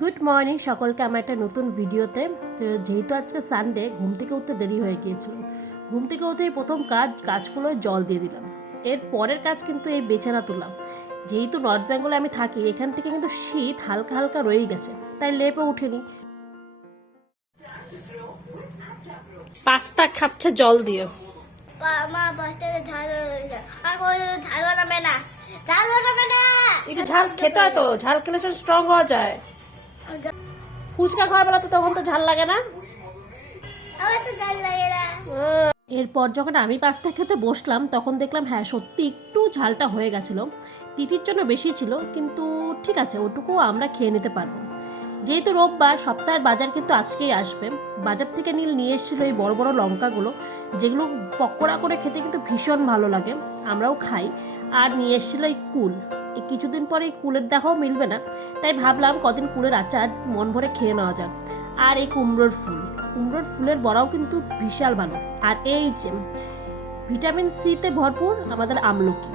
Good morning সকলকে আমার একটা নতুন ভিডিওতে। তো যেহেতু আজকে সানডে ঘুম থেকে উঠতে দেরি হয়ে গিয়েছিল। ঘুম থেকে উঠেই প্রথম কাজ গাছগুলোয় জল দিয়ে দিলাম। এর পরের কাজ কিন্তু এই বেছানা তোলা যেহেতু নর্থ বেঙ্গলে আমি থাকি এখান থেকে কিন্তু শীত হালকা হালকা রয়েই গেছে। তাই লেপে উঠেনি। পাস্তা খাচ্ছে জল দিয়ে মা ঝাল হয়েছে। আর কোনো ঝাল বানাবে না। ঝাল বানাবে না! একটু ঝাল খেতে হয় তো? ঝাল খেলে স্ট্রং হওয়া যায়। ফুচকা খাওয়ার বেলা তো তখন তো ঝাল লাগে না। এরপর যখন আমি পাস্তা খেতে বসলাম তখন দেখলাম হ্যাঁ সত্যি একটু ঝালটা হয়ে গেছিল। তিথির জন্য বেশি ছিল কিন্তু ঠিক আছে ওটুকু আমরা খেয়ে নিতে পারব। যেহেতু রোববার সপ্তাহের বাজার কিন্তু আজকেই আসবে। বাজার থেকে নীল নিয়ে এসেছিল এই বড় বড় লঙ্কাগুলো যেগুলো পকোড়া করে খেতে কিন্তু ভীষণ ভালো লাগে। আমরাও খাই। আর নিয়ে এসেছিল এই কুল। কিছুদিন পরে এই কুলের দেখাও মিলবে না। তাই ভাবলাম কদিন কুলের আচার মন ভরে খেয়ে নেওয়া যাক। আর এই কুমড়োর ফুল। কুমড়োর ফুলের বড়াও কিন্তু বিশাল ভালো আর এই যে ভিটামিন সিতে ভরপুর আমাদের আমলকি।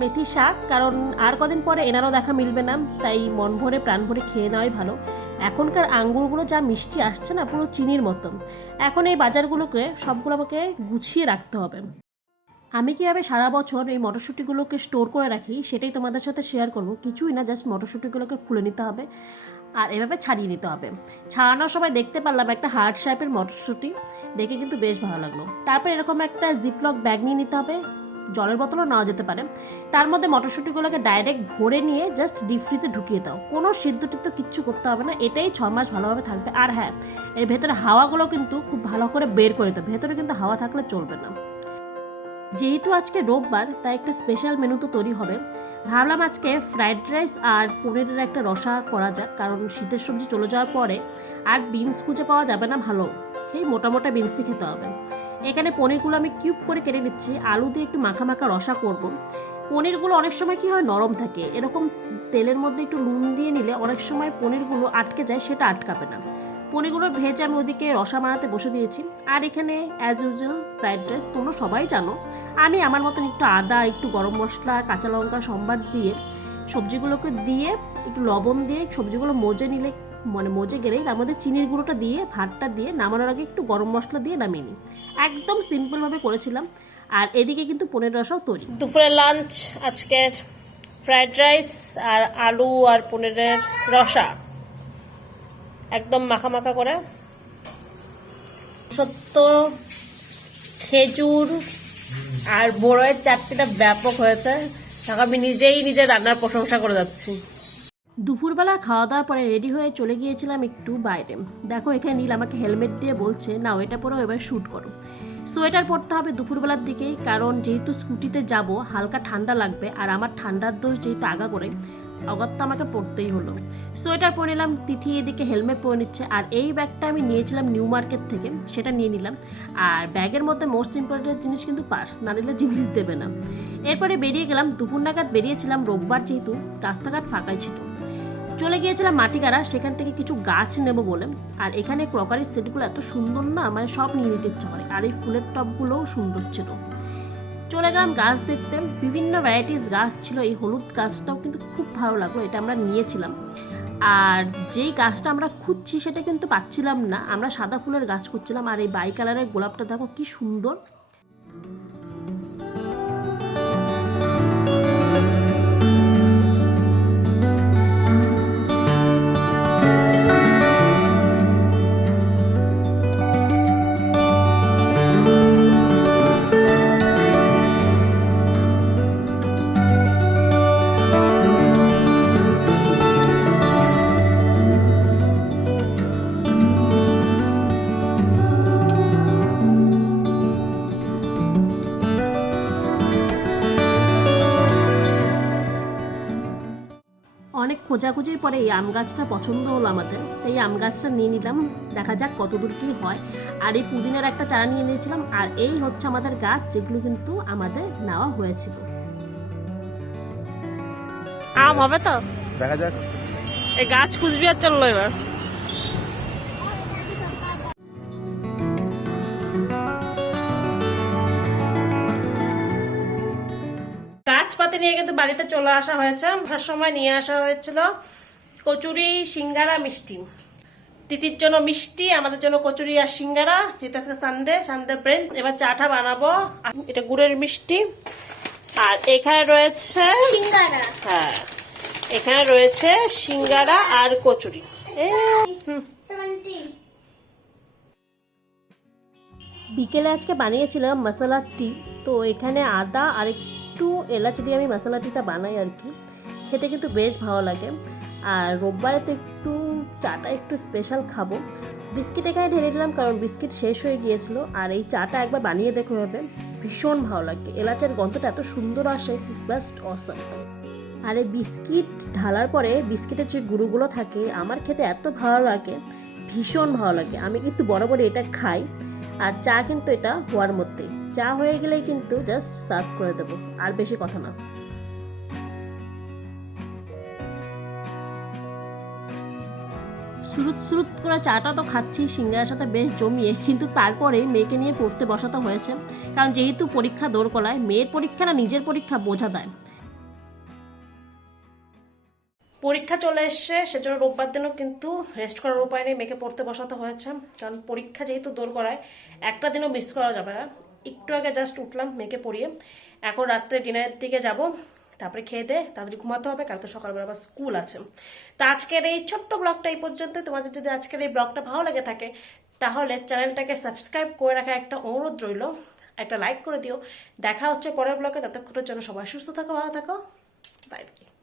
মেথি শাক, কারণ আর কদিন পরে এনারও দেখা মিলবে না, তাই মন ভরে প্রাণ ভরে খেয়ে নেওয়াই ভালো। এখনকার আঙ্গুরগুলো যা মিষ্টি আসছে না, পুরো চিনির মতো। এখন এই বাজারগুলোকে সবগুলো আমাকে গুছিয়ে রাখতে হবে। আমি কীভাবে সারা বছর এই মটরশুঁটিগুলোকে স্টোর করে রাখি, সেটাই তোমাদের সাথে শেয়ার করব। কিছুই না জাস্ট মটরশুঁটিগুলোকে খুলে নিতে হবে আর এভাবে ছাড়িয়ে নিতে হবে। ছাড়ানোর সময় দেখতে পারলাম একটা হার্ড শেপের মটরশুঁটি, দেখে কিন্তু বেশ ভালো লাগল। তারপর এরকম একটা জিপলক ব্যাগ নিয়ে নিতে হবে, জলের বোতলও নেওয়া যেতে পারে। তার মধ্যে মটরশুঁটিগুলোকে ডাইরেক্ট ভরে নিয়ে জাস্ট ডিপ ফ্রিজে ঢুকিয়ে দাও। কোনো সিদ্ধ টিদ্ধ কিচ্ছু করতে হবে না, এটাই ছ মাস ভালোভাবে থাকবে। আর হ্যাঁ এর ভেতরে হাওয়াগুলো কিন্তু খুব ভালো করে বের করে হবে ভেতরে কিন্তু হাওয়া থাকলে চলবে না। যেহেতু আজকে রোববার, তাই একটা স্পেশাল মেনু তো তৈরি হবে। ভাবলাম আজকে ফ্রাইড রাইস আর পনিরের একটা রসা করা যাক, কারণ শীতের সবজি চলে যাওয়ার পরে আর বিনস খুঁজে পাওয়া যাবে না ভালো। সেই মোটা মোটা বিনসই খেতে হবে। এখানে পনিরগুলো আমি কিউব করে কেটে নিচ্ছি, আলু দিয়ে একটু মাখা মাখা রসা করব। পনিরগুলো অনেক সময় কি হয়, নরম থাকে। এরকম তেলের মধ্যে একটু নুন দিয়ে নিলে অনেক সময় পনিরগুলো আটকে যায়, সেটা আটকাবে না। পনিরগুলো ভেজে আমি ওদিকে রসা বানাতে বসে দিয়েছি। আর এখানে অ্যাজ ইউজুয়াল ফ্রাইড রাইস তোমরা সবাই জানো, আমি আমার মতন একটু আদা, একটু গরম মশলা, কাঁচা লঙ্কা সম্বার দিয়ে সবজিগুলোকে দিয়ে, একটু লবণ দিয়ে সবজিগুলো মজে নিলে মানে মজে গেলেই তার মধ্যে চিনির গুঁড়োটা দিয়ে, ভাতটা দিয়ে, নামানোর আগে একটু গরম মশলা দিয়ে নামিয়ে নিই। একদম সিম্পলভাবে করেছিলাম। আর এদিকে কিন্তু পনির রসাও তৈরি। দুপুরের লাঞ্চ আজকের ফ্রাইড রাইস আর আলু আর পনিরের রসা। একদম মাখা মাখা করে। সত্য, খেজুর আর বড়য়ের চাটনিটা ব্যাপক হয়েছে। তখন আমি নিজেই নিজের রান্নার প্রশংসা করে যাচ্ছি। দুপুরবেলা খাওয়া দাওয়ার পরে রেডি হয়ে চলে গিয়েছিলাম একটু বাইরে। দেখো, এখানে নীল আমাকে হেলমেট দিয়ে বলছে না এটা পরেও এবার শ্যুট করো। সোয়েটার পরতে হবে দুপুরবেলার দিকেই, কারণ যেহেতু স্কুটিতে যাব, হালকা ঠান্ডা লাগবে, আর আমার ঠান্ডার দোষ যেহেতু আগা করে অগত্য আমাকে পড়তেই হলো। সোয়েটার পরে নিলাম, তিথি এদিকে হেলমেট পরে নিচ্ছে, আর এই ব্যাগটা আমি নিয়েছিলাম নিউ মার্কেট থেকে, সেটা নিয়ে নিলাম। আর ব্যাগের মধ্যে মোস্ট ইম্পর্টেন্ট জিনিস কিন্তু পার্স না নিলে জিনিস দেবে না। এরপরে বেরিয়ে গেলাম, দুপুর নাগাদ বেরিয়েছিলাম, রোববার যেহেতু রাস্তাঘাট ফাঁকাই ছিল। চলে গিয়েছিলাম মাটিগাড়া, সেখান থেকে কিছু গাছ নেব বলে। আর এখানে ক্রকারি সেটগুলো এত সুন্দর না মানে সব নিয়ে নিতে ইচ্ছা করে, আর এই ফুলের টবগুলোও সুন্দর ছিল। চলে গেলাম গাছ দেখতে। বিভিন্ন ভ্যারাইটিস গাছ ছিল, এই হলুদ গাছটাও কিন্তু খুব ভালো লাগল, এটা আমরা নিয়েছিলাম। আর যেই গাছটা আমরা খুঁজছি সেটা কিন্তু পাচ্ছিলাম না, আমরা সাদা ফুলের গাছ খুঁজছিলাম, আর এই বাই কালারের গোলাপটা দেখো কি সুন্দর। অনেক খোঁজাখুঁজির পরে এই আম গাছটা পছন্দ হলো আমাদের। তো এই আম গাছটা নিয়ে নিলাম দেখা যাক কতদূর কি হয়। আর এই পুদিনের একটা চারা নিয়ে নিয়েছিলাম আর এই হচ্ছে আমাদের গাছ যেগুলো কিন্তু আমাদের নেওয়া হয়েছিল। আম হবে তো? দেখা যাক। এই গাছ কুচবিহার চলল এবার। গাছপাতি নিয়ে কিন্তু বাড়িতে চলে আসা হয়েছে। আসার সময় নিয়ে আসা হয়েছিল কচুরি সিঙ্গারা মিষ্টি। তিতির জন্য মিষ্টি আমাদের জন্য কচুরি আর সিঙ্গারা। যেটা আজকে সানডে সানডে ব্রেন এবার চাটা বানাবো। এটা গুড়ের মিষ্টি। আর এখানে রয়েছে সিঙ্গারা। হ্যাঁ এখানে রয়েছে সিঙ্গারা আর কচুরি। হুম। বিকেলে আজকে বানিয়েছিলাম মশলা টি তো এখানে আদা আর একটু এলাচ দিয়ে আমি মশলাটিটা বানাই আর কি। খেতে কিন্তু বেশ ভালো লাগে। আর রোববারে তো একটু চাটা একটু স্পেশাল খাব। বিস্কিট এখানে ঢেলে দিলাম কারণ বিস্কিট শেষ হয়ে গিয়েছিল। আর এই চাটা একবার বানিয়ে দেখো হবে ভীষণ ভালো লাগে। এলাচের গন্ধটা এত সুন্দর আসে জাস্ট অসম আর এই বিস্কিট ঢালার পরে বিস্কিটের যে গুঁড়োগুলো থাকে, আমার খেতে এত ভালো লাগে। ভীষণ ভালো লাগে। আমি কিন্তু বরাবর এটা খাই। আর চা কিন্তু এটা হওয়ার মধ্যেই। চা হয়ে গেলেই কিন্তু জাস্ট সার্ভ করে দেবো, আর বেশি কথা না। সুরুত সুরুত করে চাটা তো খাচ্ছি, সিঙ্গারের সাথে বেশ জমিয়ে, কিন্তু তারপরে মেয়েকে নিয়ে পড়তে বসাতে হয়েছে, কারণ যেহেতু পরীক্ষা দৌড় কলায় মেয়ের পরীক্ষা না নিজের পরীক্ষা বোঝা দেয়। পরীক্ষা চলে এসছে, সেজন্য রোববার দিনও কিন্তু রেস্ট করার উপায় নেই, মেয়েকে পড়তে বসাতে হয়েছে, কারণ পরীক্ষা যেহেতু দৌড় করায়, একটা দিনও মিস করা যাবে না। একটু আগে জাস্ট উঠলাম, মেয়েকে পড়িয়ে। এখন রাত্রে ডিনারের দিকে যাব। তারপরে খেয়ে দে তাড়াতাড়ি ঘুমাতে হবে। কালকে সকালবেলা আবার স্কুল আছে। তো আজকের এই ছোট্ট ব্লগটা এই পর্যন্ত। তোমাদের যদি আজকের এই ব্লগটা ভালো লেগে থাকে, তাহলে চ্যানেলটাকে সাবস্ক্রাইব করে রাখা একটা অনুরোধ রইল। একটা লাইক করে দিও। দেখা হচ্ছে পরের ব্লগে ততক্ষণের জন্য সবাই সুস্থ থাকো, ভালো থাকো। Bye bye